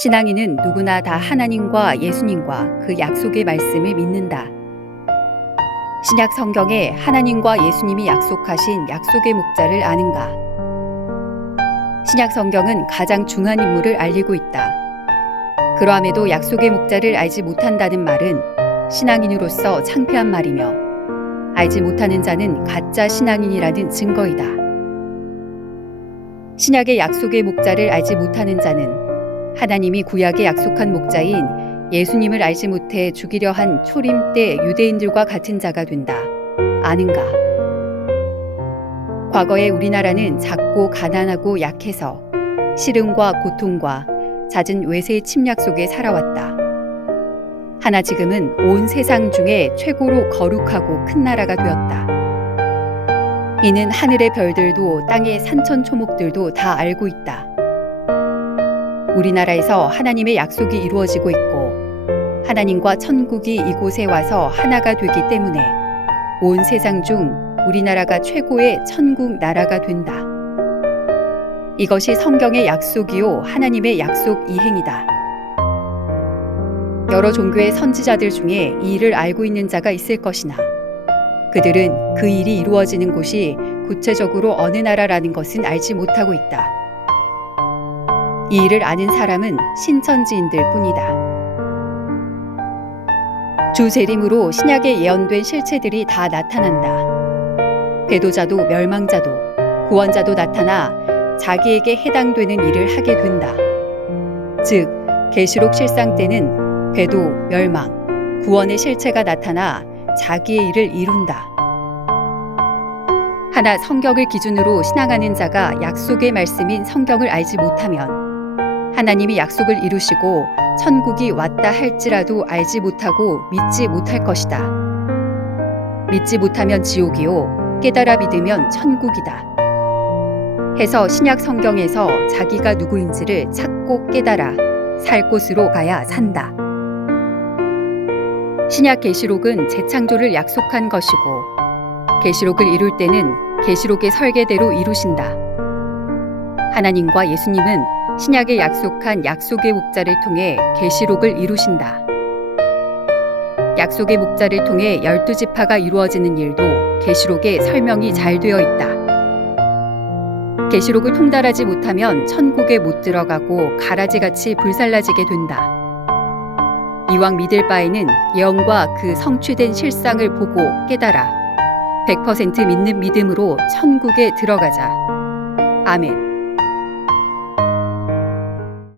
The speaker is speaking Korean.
신앙인은 누구나 다 하나님과 예수님과 그 약속의 말씀을 믿는다. 신약 성경에 하나님과 예수님이 약속하신 약속의 목자를 아는가? 신약 성경은 가장 중한 인물을 알리고 있다. 그러함에도 약속의 목자를 알지 못한다는 말은 신앙인으로서 창피한 말이며 알지 못하는 자는 가짜 신앙인이라는 증거이다. 신약의 약속의 목자를 알지 못하는 자는 하나님이 구약에 약속한 목자인 예수님을 알지 못해 죽이려 한 초림 때 유대인들과 같은 자가 된다. 아는가? 과거에 우리나라는 작고 가난하고 약해서 시름과 고통과 잦은 외세의 침략 속에 살아왔다. 하나 지금은 온 세상 중에 최고로 거룩하고 큰 나라가 되었다. 이는 하늘의 별들도 땅의 산천 초목들도 다 알고 있다. 우리나라에서 하나님의 약속이 이루어지고 있고 하나님과 천국이 이곳에 와서 하나가 되기 때문에 온 세상 중 우리나라가 최고의 천국 나라가 된다. 이것이 성경의 약속이요 하나님의 약속 이행이다. 여러 종교의 선지자들 중에 이 일을 알고 있는 자가 있을 것이나 그들은 그 일이 이루어지는 곳이 구체적으로 어느 나라라는 것은 알지 못하고 있다. 이 일을 아는 사람은 신천지인들 뿐이다. 주 재림으로 신약에 예언된 실체들이 다 나타난다. 배도자도 멸망자도 구원자도 나타나 자기에게 해당되는 일을 하게 된다. 즉, 계시록 실상 때는 배도, 멸망, 구원의 실체가 나타나 자기의 일을 이룬다. 하나 성경을 기준으로 신앙하는 자가 약속의 말씀인 성경을 알지 못하면 하나님이 약속을 이루시고 천국이 왔다 할지라도 알지 못하고 믿지 못할 것이다. 믿지 못하면 지옥이요 깨달아 믿으면 천국이다. 해서 신약 성경에서 자기가 누구인지를 찾고 깨달아 살 곳으로 가야 산다. 신약 계시록은 재창조를 약속한 것이고 계시록을 이룰 때는 계시록의 설계대로 이루신다. 하나님과 예수님은 신약에 약속한 약속의 목자를 통해 계시록을 이루신다. 약속의 목자를 통해 열두 지파가 이루어지는 일도 계시록에 설명이 잘 되어 있다. 계시록을 통달하지 못하면 천국에 못 들어가고 가라지같이 불살라지게 된다. 이왕 믿을 바에는 예언과 그 성취된 실상을 보고 깨달아 100% 믿는 믿음으로 천국에 들어가자. 아멘.